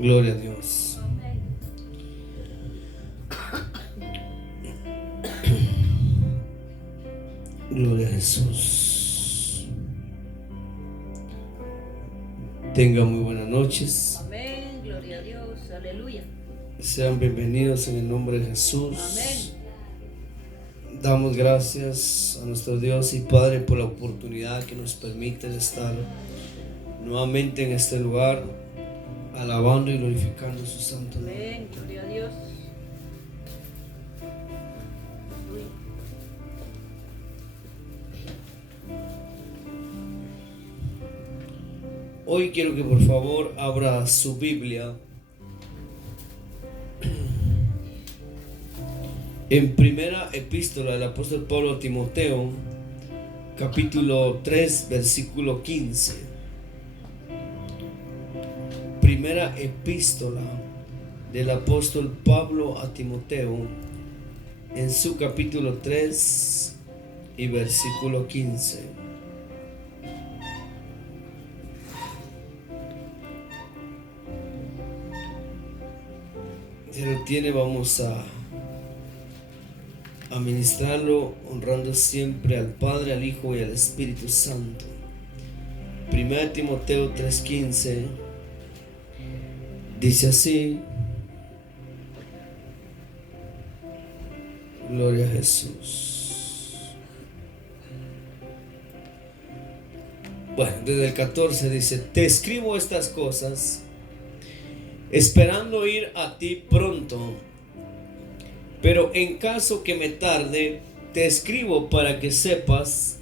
Gloria a Dios. Gloria a Jesús. Tengan muy buenas noches. Amén, gloria a Dios, aleluya. Sean bienvenidos en el nombre de Jesús. Amén. Damos gracias a nuestro Dios y Padre por la oportunidad que nos permite de estar nuevamente en este lugar, alabando y glorificando su santo nombre. Amén, gloria a Dios. Aleluya. Hoy quiero que por favor abra su Biblia en primera epístola del apóstol Pablo a Timoteo, capítulo 3, versículo 15. Primera epístola del apóstol Pablo a Timoteo, en su capítulo 3 y versículo 15. Si lo tiene, vamos a ministrarlo honrando siempre al Padre, al Hijo y al Espíritu Santo. 1 Timoteo 3:15 dice así. Gloria a Jesús. Bueno, desde el 14 dice: te escribo estas cosas esperando ir a ti pronto, pero en caso que me tarde, te escribo para que sepas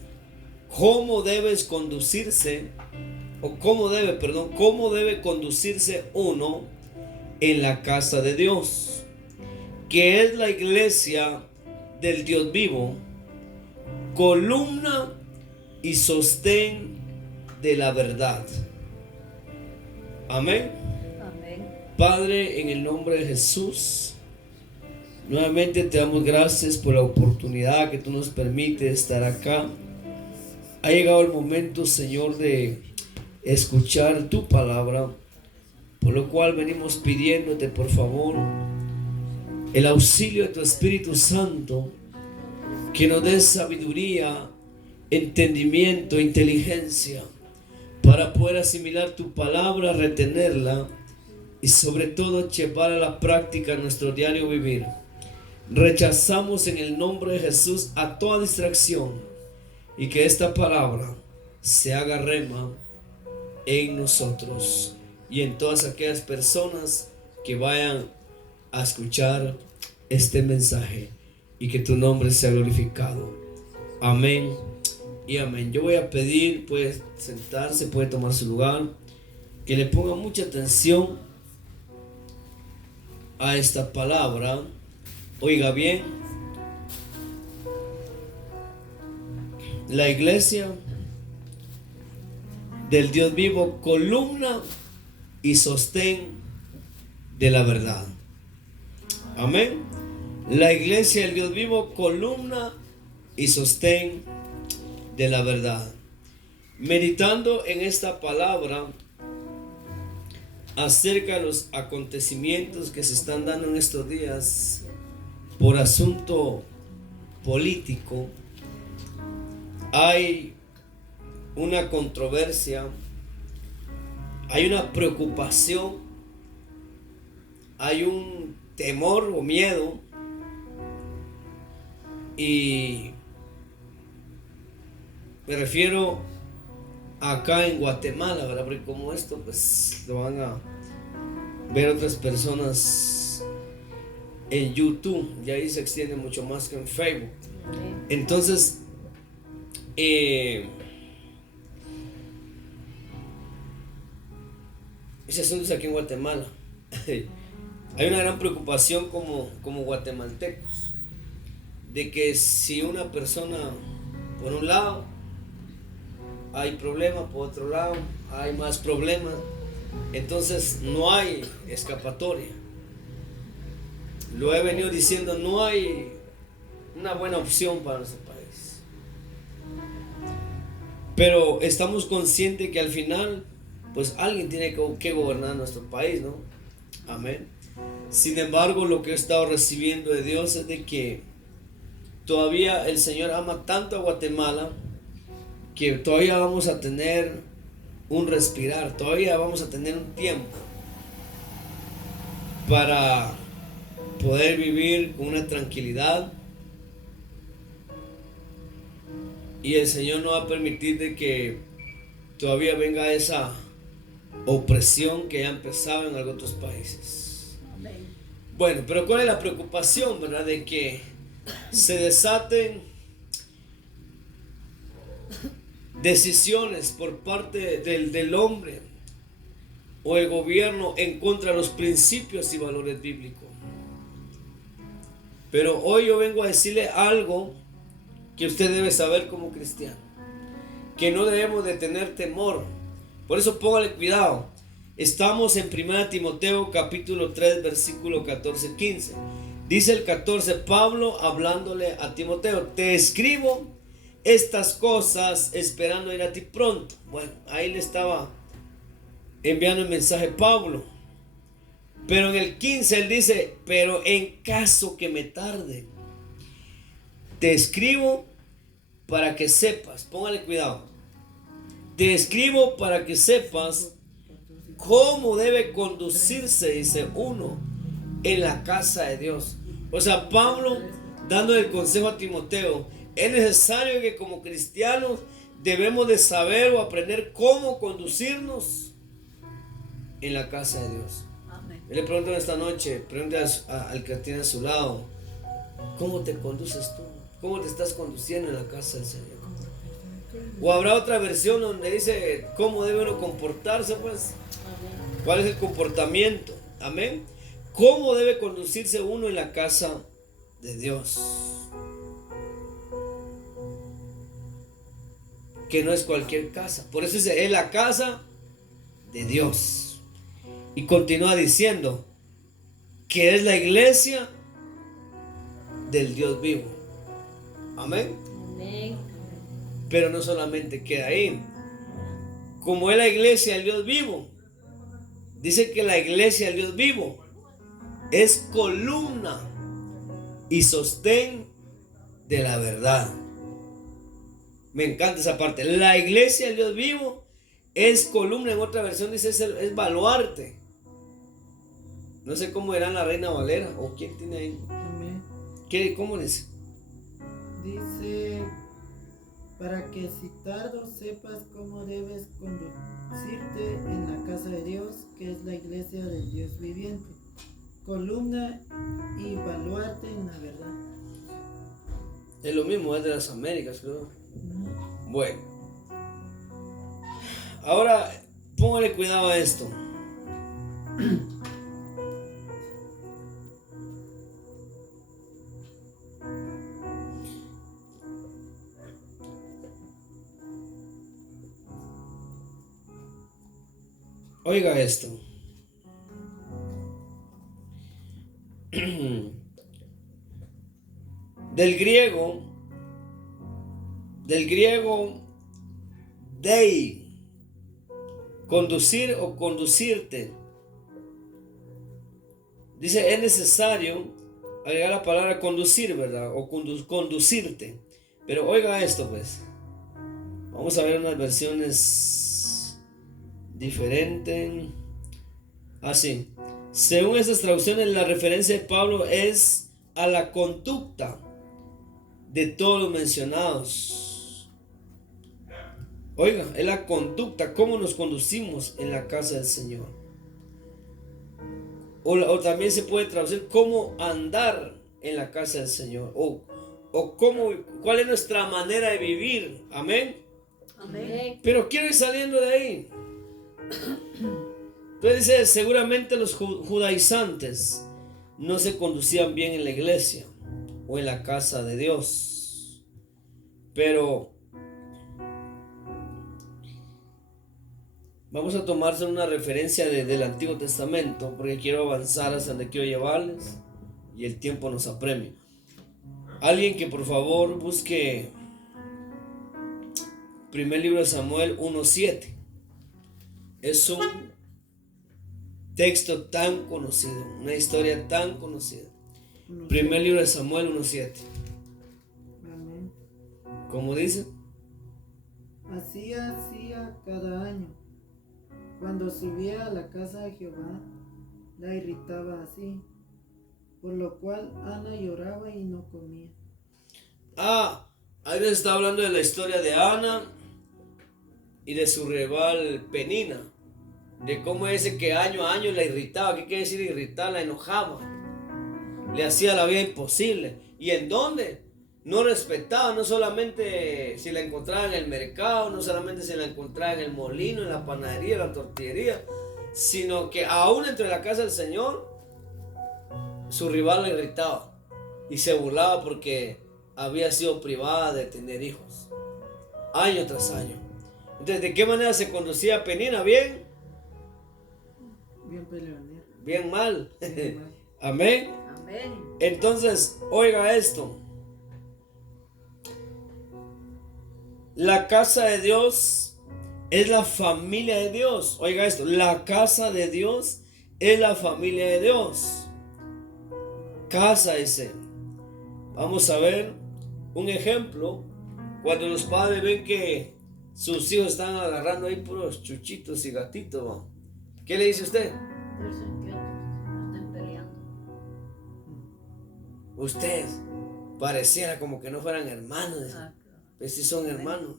cómo debes conducirse, o cómo debe conducirse uno en la casa de Dios, que es la iglesia del Dios vivo, columna y sostén de la verdad. Amén. Amén. Padre, en el nombre de Jesús, nuevamente te damos gracias por la oportunidad que tú nos permites estar acá. Ha llegado el momento, Señor, de escuchar tu palabra, por lo cual venimos pidiéndote, por favor, el auxilio de tu Espíritu Santo, que nos dé sabiduría, entendimiento, inteligencia, para poder asimilar tu palabra, retenerla y sobre todo llevar a la práctica nuestro diario vivir. Rechazamos en el nombre de Jesús a toda distracción, y que esta palabra se haga rema en nosotros y en todas aquellas personas que vayan a escuchar este mensaje, y que tu nombre sea glorificado. Amén y amén. Yo voy a pedir, puede sentarse, puede tomar su lugar, que le ponga mucha atención a esta palabra. Oiga bien, la iglesia del Dios vivo, columna y sostén de la verdad. Amén. La iglesia del Dios vivo, columna y sostén de la verdad. Meditando en esta palabra acerca de los acontecimientos que se están dando en estos días por asunto político, hay una controversia, hay una preocupación, hay un temor o miedo, y me refiero acá en Guatemala, ¿verdad? Porque como esto pues lo van a ver otras personas en YouTube, y ahí se extiende mucho más que en Facebook. Amén. Entonces ese asunto es aquí en Guatemala. Hay una gran preocupación como guatemaltecos, de que si una persona por un lado hay problemas, por otro lado hay más problemas, entonces no hay escapatoria. Lo he venido diciendo, no hay una buena opción para nuestro país, pero estamos conscientes que al final pues alguien tiene que gobernar nuestro país, ¿no? Amén. Sin embargo, lo que he estado recibiendo de Dios es de que todavía el Señor ama tanto a Guatemala que todavía vamos a tener un respirar, todavía vamos a tener un tiempo para poder vivir con una tranquilidad, y el Señor no va a permitir de que todavía venga esa opresión que ya ha empezado en algunos otros países. Amén. Bueno, pero ¿cuál es la preocupación, verdad? De que se desaten decisiones por parte del hombre o el gobierno en contra de los principios y valores bíblicos. Pero hoy yo vengo a decirle algo que usted debe saber como cristiano, que no debemos de tener temor. Por eso póngale cuidado. Estamos en 1 Timoteo capítulo 3 versículo 14-15. Dice el 14, Pablo hablándole a Timoteo: te escribo estas cosas esperando ir a ti pronto. Bueno, ahí le estaba enviando el mensaje Pablo. Pero en el 15 él dice: pero en caso que me tarde, te escribo para que sepas, póngale cuidado, te escribo para que sepas cómo debe conducirse, dice uno, en la casa de Dios. O sea, Pablo dando el consejo a Timoteo: es necesario que como cristianos debemos de saber o aprender cómo conducirnos en la casa de Dios. Amén. Yo le pregunto esta noche, pregunte al que tiene a su lado: ¿cómo te conduces tú? ¿Cómo te estás conduciendo en la casa del Señor? O habrá otra versión donde dice cómo debe uno comportarse, pues. ¿Cuál es el comportamiento? Amén. ¿Cómo debe conducirse uno en la casa de Dios? Que no es cualquier casa. Por eso dice, es la casa de Dios. Y continúa diciendo que es la iglesia del Dios vivo. Amén. Amén. Pero no solamente queda ahí. Como es la iglesia del Dios vivo, dice que la iglesia del Dios vivo es columna y sostén de la verdad. Me encanta esa parte. La iglesia del Dios vivo es columna. En otra versión dice es baluarte. No sé cómo era la Reina Valera o quién tiene ahí. Amén. ¿Cómo dice? Dice, para que si tardo sepas cómo debes conducirte en la casa de Dios, que es la iglesia del Dios viviente, columna y baluarte en la verdad. Es lo mismo, es de las Américas, creo. Bueno, ahora póngale cuidado a esto. Oiga esto. Del griego dei, conducir o conducirte. Dice, es necesario agregar la palabra conducir, ¿verdad? O conducirte. Pero oiga esto, pues. Vamos a ver unas versiones diferentes. Así. Según estas traducciones, la referencia de Pablo es a la conducta de todos los mencionados. Oiga, es la conducta, cómo nos conducimos en la casa del Señor. O también se puede traducir cómo andar en la casa del Señor. O cuál es nuestra manera de vivir. Amén. Amén. Pero quiero ir saliendo de ahí. Entonces dice, seguramente los judaizantes no se conducían bien en la iglesia o en la casa de Dios. Pero vamos a tomarse una referencia del Antiguo Testamento, porque quiero avanzar hacia donde quiero llevarles y el tiempo nos apremia. Alguien que por favor busque primer libro de Samuel 1:7. Es un texto tan conocido, una historia tan conocida. Primer libro de Samuel 1:7. Amén. ¿Cómo dice? Así hacía cada año. Cuando subía a la casa de Jehová, la irritaba así, por lo cual Ana lloraba y no comía. Ahí nos está hablando de la historia de Ana y de su rival Penina, de cómo dice que año a año la irritaba. ¿Qué quiere decir irritar? La enojaba, le hacía la vida imposible. ¿Y en dónde? No respetaba, no solamente si la encontraba en el mercado, no solamente si la encontraba en el molino, en la panadería, en la tortillería, sino que aún dentro de la casa del Señor, su rival la irritaba y se burlaba porque había sido privada de tener hijos, año tras año. Entonces, ¿de qué manera se conducía Penina? ¿Bien? Bien peleonera. ¿Bien mal? Bien mal. Amén. Amén. Entonces, oiga esto. La casa de Dios es la familia de Dios. Oiga esto. La casa de Dios es la familia de Dios. Casa dice. Vamos a ver un ejemplo. Cuando los padres ven que sus hijos están agarrando ahí puros chuchitos y gatitos, ¿va? ¿Qué le dice usted? Dicen que no estén peleando. Ustedes pareciera como que no fueran hermanos. Claro. Pues si son hermanos.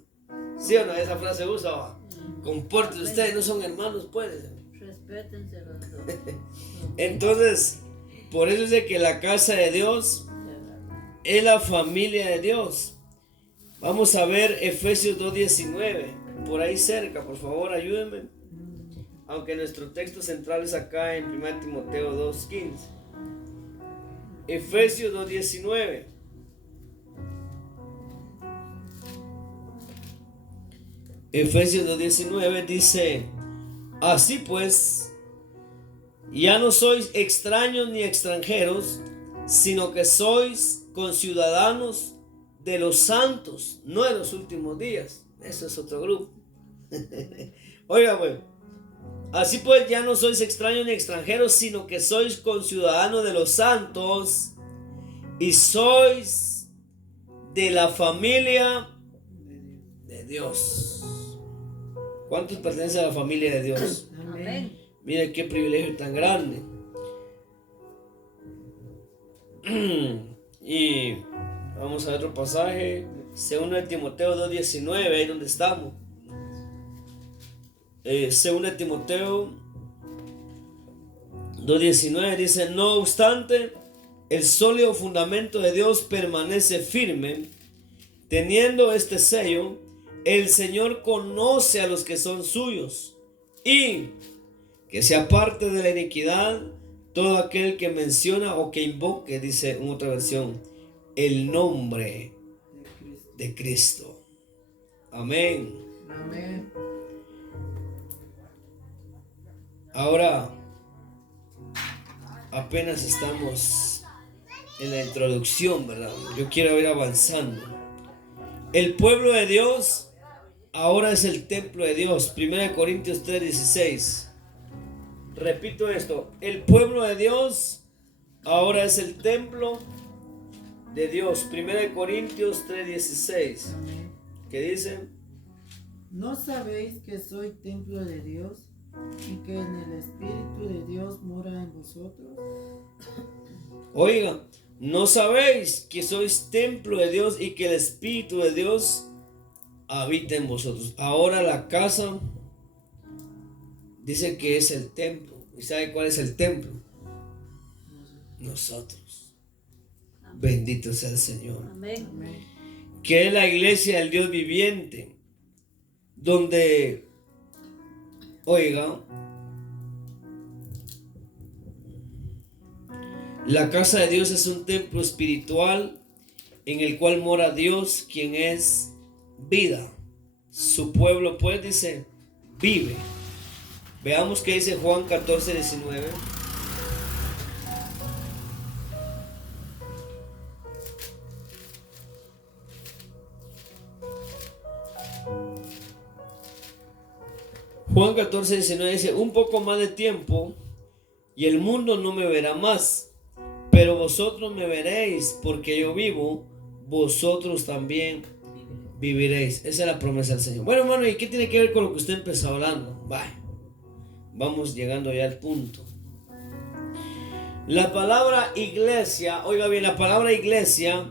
¿Sí o no? Esa frase usa, ¿va? Compórtense ustedes, no son hermanos, pues. Respétense los dos. Entonces, por eso es de que la casa de Dios es la familia de Dios. Vamos a ver Efesios 2:19. Por ahí cerca, por favor, ayúdenme. Aunque nuestro texto central es acá en 1 Timoteo 2:15. Efesios 2:19. Efesios 2:19 dice: así pues, ya no sois extraños ni extranjeros, sino que sois conciudadanos de los santos, no de los últimos días. Eso es otro grupo. Oiga, pues, así pues, ya no sois extraños ni extranjeros, sino que sois conciudadanos de los santos y sois de la familia de Dios. ¿Cuántos pertenecen a la familia de Dios? Amén. Mira qué privilegio tan grande. Y vamos a ver otro pasaje. 2 Timoteo 2:19, ahí donde estamos. 2 Timoteo 2:19 dice: no obstante, el sólido fundamento de Dios permanece firme, teniendo este sello: el Señor conoce a los que son suyos, y que se aparte de la iniquidad todo aquel que menciona o que invoque, dice en otra versión, el nombre de Cristo. Amén. Amén. Ahora, apenas estamos en la introducción, ¿verdad? Yo quiero ir avanzando. El pueblo de Dios ahora es el templo de Dios. 1 Corintios 3:16. Repito esto. El pueblo de Dios ahora es el templo de Dios. 1 Corintios 3:16. Amén. ¿Qué dice? ¿No sabéis que soy templo de Dios y que en el Espíritu de Dios mora en vosotros? Oiga, ¿no sabéis que sois templo de Dios y que el Espíritu de Dios habita en vosotros? Ahora la casa dice que es el templo. ¿Y sabe cuál es el templo? Nosotros. Bendito sea el Señor. Amén. Amén. Que es la iglesia del Dios viviente, donde, oiga, la casa de Dios es un templo espiritual en el cual mora Dios, quien es vida. Su pueblo, pues, dice, vive. Veamos qué dice Juan 14:19. Juan 14:19 dice: un poco más de tiempo y el mundo no me verá más, pero vosotros me veréis, porque yo vivo, vosotros también viviréis. Esa es la promesa del Señor. Bueno, hermano, ¿y qué tiene que ver con lo que usted empezó hablando? Vamos llegando ya al punto. La palabra iglesia, oiga bien, la palabra iglesia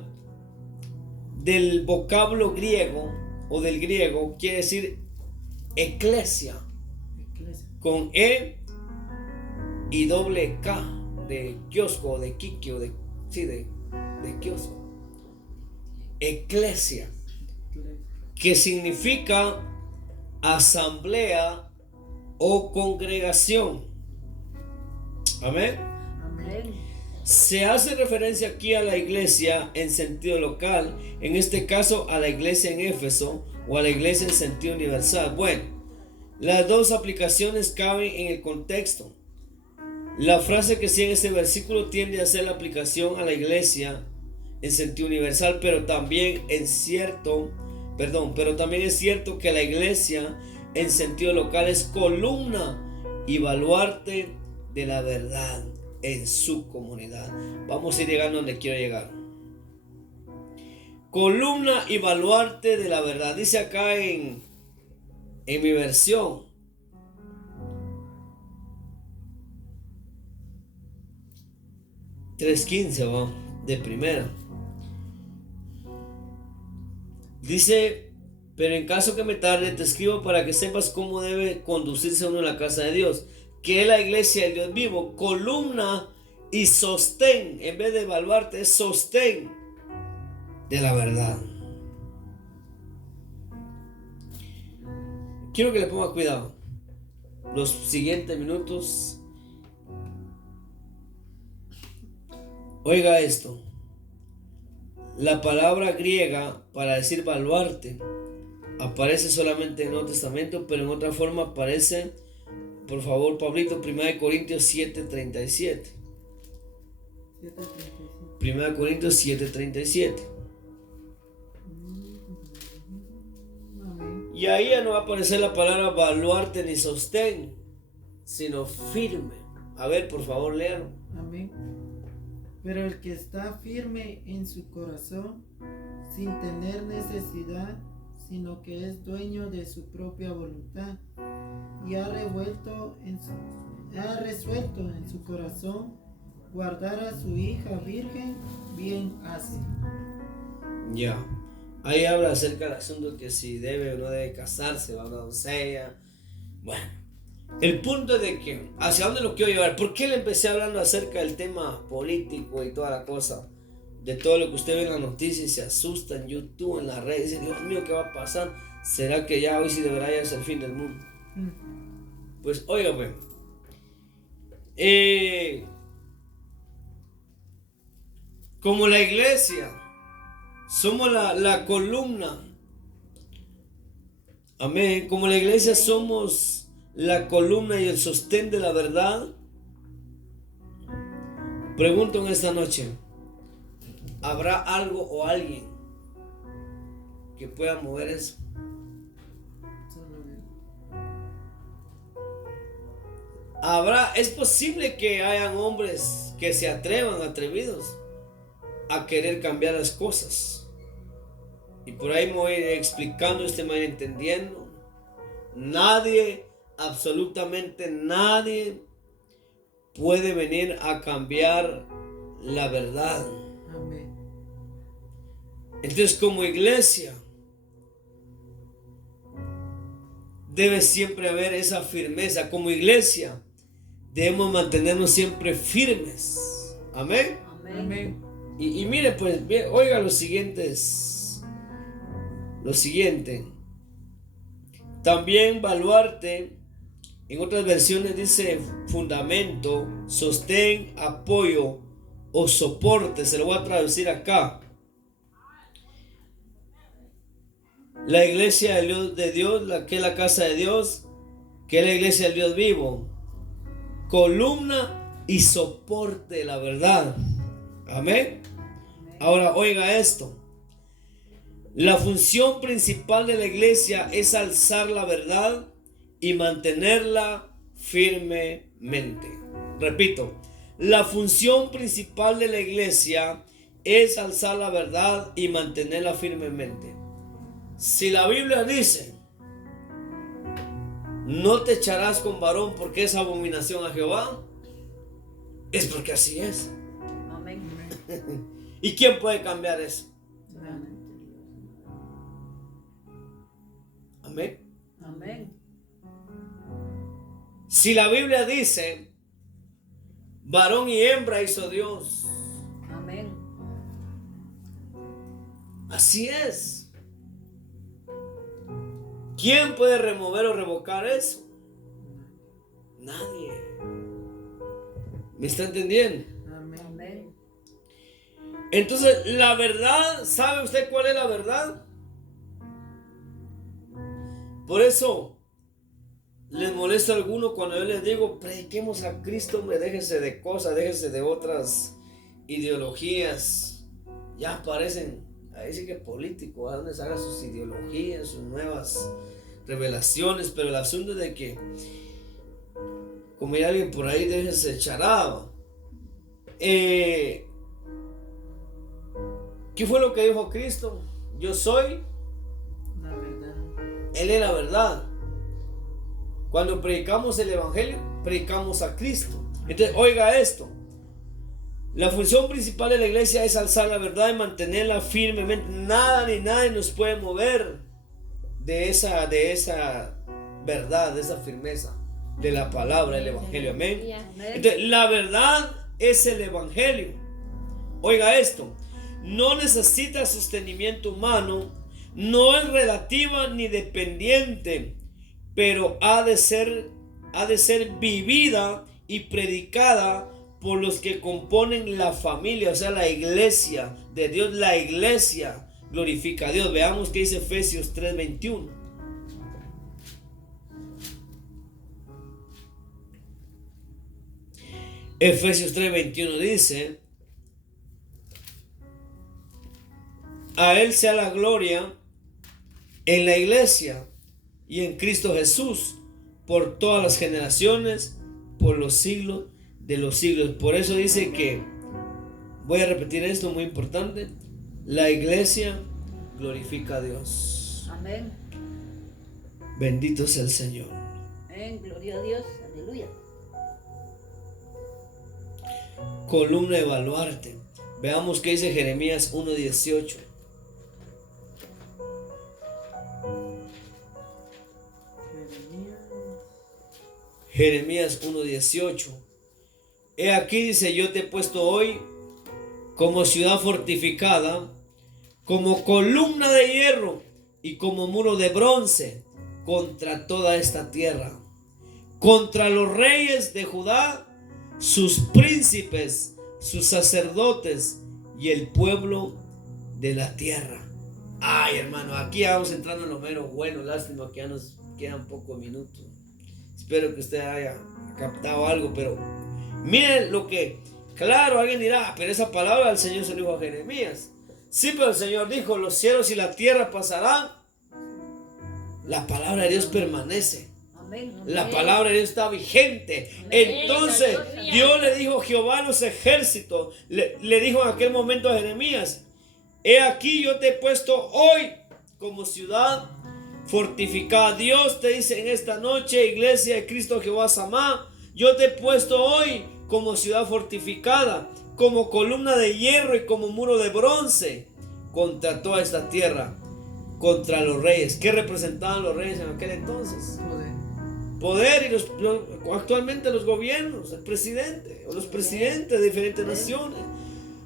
del vocablo griego o del griego quiere decir eclesia, con E y doble K, de kiosco, de kiki, o de kiosco. Eclesia, que significa asamblea o congregación. Amén. Amén. Se hace referencia aquí a la iglesia en sentido local, en este caso a la iglesia en Éfeso o a la iglesia en sentido universal. Bueno, las dos aplicaciones caben en el contexto. La frase que sigue en este versículo tiende a hacer la aplicación a la iglesia en sentido universal, pero también es cierto que la iglesia en sentido local es columna y baluarte de la verdad en su comunidad. Vamos a ir llegando donde quiero llegar. Columna y baluarte de la verdad. Dice acá en mi versión. (3:15) de primera. Dice: pero en caso que me tarde, te escribo para que sepas cómo debe conducirse uno en la casa de Dios, que es la iglesia del Dios vivo, columna y sostén. En vez de baluarte, es sostén de la verdad. Quiero que le ponga cuidado los siguientes minutos. Oiga esto. La palabra griega para decir baluarte aparece solamente en el Nuevo Testamento, pero en otra forma aparece, por favor, Pablito, 1 Corintios 7:37. 1 Corintios 7:37. Y ahí ya no va a aparecer la palabra baluarte ni sostén, sino firme. A ver, por favor, léalo. Amén. Pero el que está firme en su corazón, sin tener necesidad, sino que es dueño de su propia voluntad, y ha resuelto en su corazón guardar a su hija virgen, bien hace. Ya. Ahí habla acerca del asunto que si debe o no debe casarse, va una doncella. Bueno, el punto es de que hacia dónde lo quiero llevar. ¿Por qué le empecé hablando acerca del tema político y toda la cosa? De todo lo que usted ve en las noticias y se asusta en YouTube, en las redes, y dice: Dios mío, ¿qué va a pasar? ¿Será que ya hoy sí deberá ya ser el fin del mundo? Pues óigame, como la iglesia somos la columna. Amén. Como la iglesia somos la columna y el sostén de la verdad. Pregunto en esta noche: ¿habrá algo o alguien que pueda mover eso? Es posible que hayan hombres que se atrevidos a querer cambiar las cosas. Y por ahí me voy explicando, usted me va entendiendo. Nadie, absolutamente nadie, puede venir a cambiar la verdad. Amén. Entonces, como iglesia, debe siempre haber esa firmeza. Como iglesia, debemos mantenernos siempre firmes. Amén. Amén. Y mire, pues, oiga lo siguiente. También baluarte, en otras versiones dice fundamento, sostén, apoyo o soporte. Se lo voy a traducir acá. La iglesia de Dios, que es la casa de Dios, que es la iglesia del Dios vivo, columna y soporte de la verdad. Amén. Ahora oiga esto. La función principal de la iglesia es alzar la verdad y mantenerla firmemente. Repito, la función principal de la iglesia es alzar la verdad y mantenerla firmemente. Si la Biblia dice, no te echarás con varón porque es abominación a Jehová, es porque así es. Amén. ¿Y quién puede cambiar eso? Amén. Amén. Si la Biblia dice, varón y hembra hizo Dios, Amén. así es. ¿Quién puede remover o revocar eso? Nadie. ¿Me está entendiendo? Amén. Amén. Entonces, la verdad, ¿sabe usted cuál es la verdad? Por eso les molesta a alguno cuando yo les digo, prediquemos a Cristo, hombre, déjese de cosas, déjese de otras ideologías. Ya parecen, ahí sí que políticos, a donde se hagan sus ideologías, sus nuevas revelaciones, pero el asunto es de que, como hay alguien por ahí, déjese charado. ¿Qué fue lo que dijo Cristo? Yo soy, La verdad. Él es la verdad. Cuando predicamos el evangelio, predicamos a Cristo. Entonces, oiga esto. La función principal de la iglesia es alzar la verdad y mantenerla firmemente. Nada ni nadie nos puede mover de esa verdad, de esa firmeza de la palabra, del evangelio. Amén. Entonces, la verdad es el evangelio. Oiga esto. No necesita sostenimiento humano, no es relativa ni dependiente, pero ha de ser vivida y predicada por los que componen la familia, o sea, la iglesia de Dios. La iglesia glorifica a Dios. Veamos qué dice Efesios 3:21. Efesios 3:21 dice: a Él sea la gloria en la iglesia y en Cristo Jesús por todas las generaciones, por los siglos de los siglos. Por eso dice que, voy a repetir esto muy importante, la iglesia glorifica a Dios. Amén. Bendito sea el Señor. Amén. Gloria a Dios. Aleluya. Columna de baluarte. Veamos qué dice Jeremías 1:18. Jeremías 1:18. He aquí, dice, yo te he puesto hoy como ciudad fortificada, como columna de hierro y como muro de bronce contra toda esta tierra, contra los reyes de Judá, sus príncipes, sus sacerdotes y el pueblo de la tierra. Ay, hermano, aquí vamos entrando en lo mero bueno. Lástima que ya nos quedan pocos minutos. Espero que usted haya captado algo, pero miren lo que, claro, alguien dirá, pero esa palabra el Señor se lo dijo a Jeremías. Sí, pero el Señor dijo, los cielos y la tierra pasarán, la palabra de Dios permanece. Amén. La palabra de Dios está vigente. Entonces Dios le dijo, Jehová los ejércitos, le dijo en aquel momento a Jeremías: he aquí yo te he puesto hoy como ciudad fortificada. Dios te dice en esta noche, iglesia de Cristo Jehová Samá, yo te he puesto hoy como ciudad fortificada, como columna de hierro y como muro de bronce contra toda esta tierra, contra los reyes. ¿Qué representaban los reyes en aquel entonces? Poder, y actualmente los gobiernos, el presidente o los presidentes de diferentes naciones.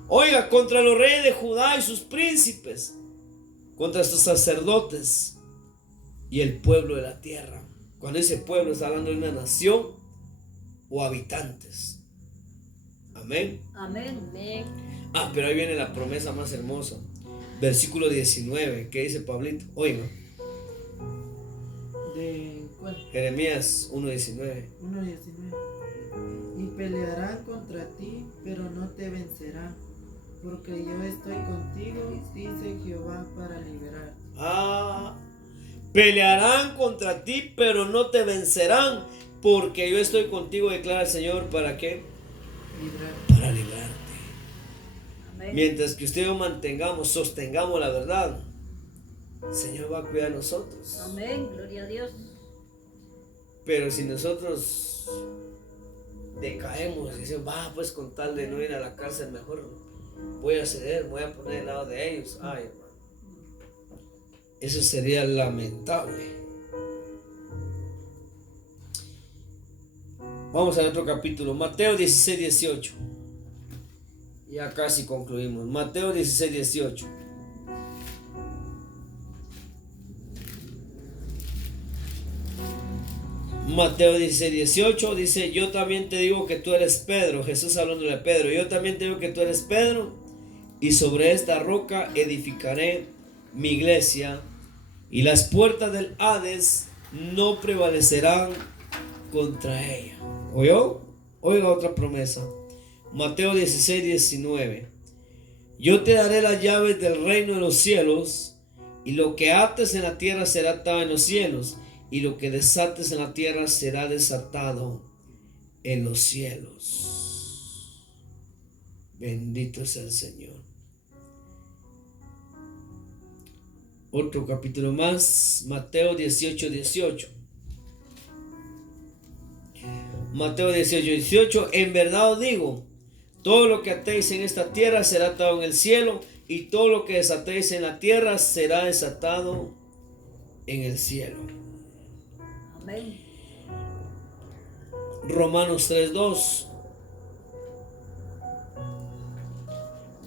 Oiga, contra los reyes de Judá y sus príncipes, contra sus sacerdotes y el pueblo de la tierra. Cuando dice pueblo, está hablando de una nación o habitantes. Amén. Amén. Amén. Pero ahí viene la promesa más hermosa. Versículo 19. ¿Qué dice Pablito? Oiga. ¿De cuál? Jeremías 1:19. 1:19. Y pelearán contra ti, pero no te vencerán, porque yo estoy contigo, dice Jehová, para liberar. Pelearán contra ti, pero no te vencerán, Porque yo estoy contigo, declara el Señor, ¿para qué? Librar. Para librarte. Amén. Mientras que usted y yo sostengamos la verdad, el Señor va a cuidar de nosotros. Amén. Gloria a Dios. Pero si nosotros decaemos y decimos, va, pues con tal de no ir a la cárcel, mejor voy a ceder, voy a poner al lado de ellos. Ay, hermano, eso sería lamentable. Vamos a otro capítulo, Mateo 16, 18. Ya casi concluimos. Mateo 16, 18. Mateo 16, 18 dice: yo también te digo que tú eres Pedro. Jesús hablando de Pedro. Yo también te digo que tú eres Pedro, y sobre esta roca edificaré mi iglesia, y las puertas del Hades no prevalecerán contra ella. ¿Oyó? Oiga otra promesa. Mateo 16, 19. Yo te daré las llaves del reino de los cielos, y lo que ates en la tierra será atado en los cielos, y lo que desates en la tierra será desatado en los cielos. Bendito sea el Señor. Otro capítulo más, Mateo 18, 18. Mateo 18, 18. En verdad os digo, todo lo que atéis en esta tierra será atado en el cielo, y todo lo que desatéis en la tierra será desatado en el cielo. Amén. Romanos 3:2.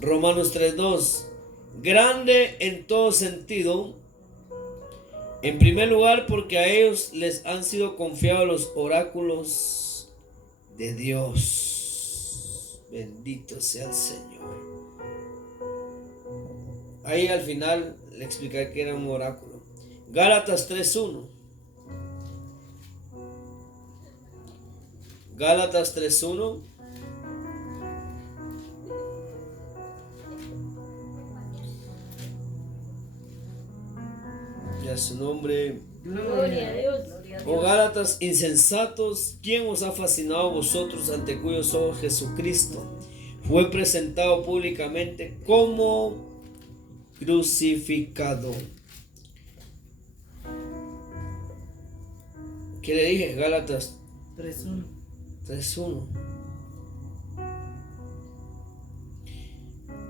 Romanos 3:2. Grande en todo sentido. En primer lugar, porque a ellos les han sido confiados los oráculos de Dios. Bendito sea el Señor. Ahí al final le expliqué que era un oráculo. Gálatas 3:1. Gálatas 3:1. Y a su nombre. Gloria a Dios. Gloria a Oh Dios. Gálatas insensatos, ¿quién os ha fascinado a vosotros, ante cuyos ojos Jesucristo fue presentado públicamente como crucificado? ¿Qué le dije? Gálatas 3:1. 3:1.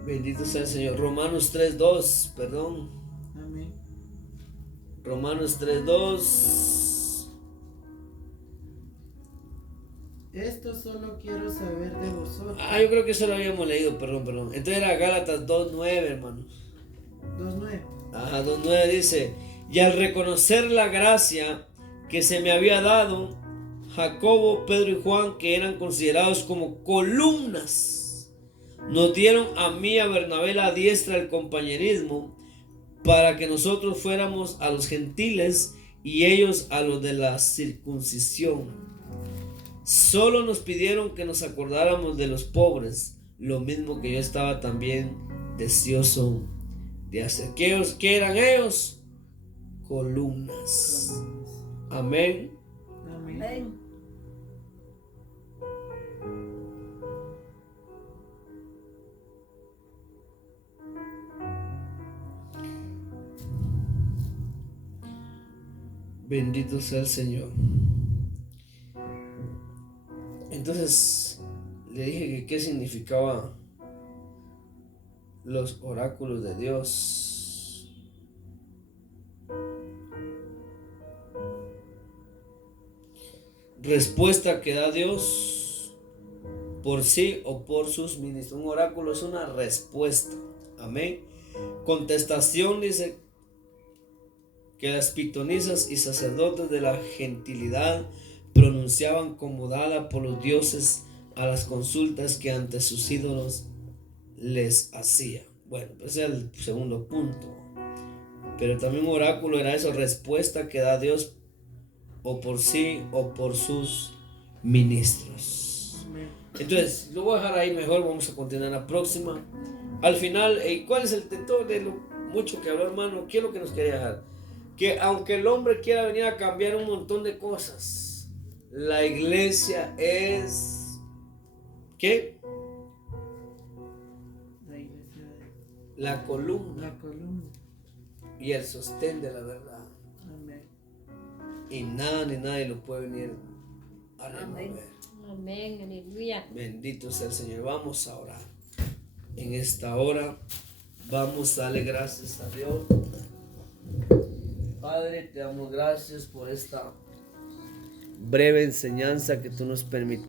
Bendito sea el Señor. Romanos 3:2, perdón. Amén. Romanos 3:2. Esto solo quiero saber de vosotros. Yo creo que eso lo habíamos leído, perdón. Entonces era Gálatas 2:9, hermanos. 2:9. 2:9 dice: y al reconocer la gracia que se me había dado, Jacobo, Pedro y Juan, que eran considerados como columnas, nos dieron a mí y a Bernabé la diestra del compañerismo, para que nosotros fuéramos a los gentiles y ellos a los de la circuncisión. Solo nos pidieron que nos acordáramos de los pobres, lo mismo que yo estaba también deseoso de hacer. ¿Qué eran ellos? Columnas. Amén. Amén. Amén. Bendito sea el Señor. Entonces le dije que qué significaba los oráculos de Dios. Respuesta que da Dios por sí o por sus ministros. Un oráculo es una respuesta. Amén. Contestación, dice, que las pitonisas y sacerdotes de la gentilidad pronunciaban como dada por los dioses a las consultas que ante sus ídolos les hacía. Bueno, ese es el segundo punto. Pero también un oráculo era eso, respuesta que da Dios o por sí o por sus ministros. Amén. Entonces, lo voy a dejar ahí mejor, vamos a continuar la próxima. Al final, ¿cuál es el todo de lo mucho que habló, hermano? ¿Qué es lo que nos quería dejar? Que aunque el hombre quiera venir a cambiar un montón de cosas, La iglesia es, ¿qué? La iglesia es La columna la columna. y el sostén de la verdad. Amén. Y nada ni nadie lo puede venir a Amén. remover. Amén, aleluya. Bendito sea el Señor. Vamos a orar. En esta hora vamos a darle gracias a Dios. Padre, te damos gracias por esta breve enseñanza que tú nos permites.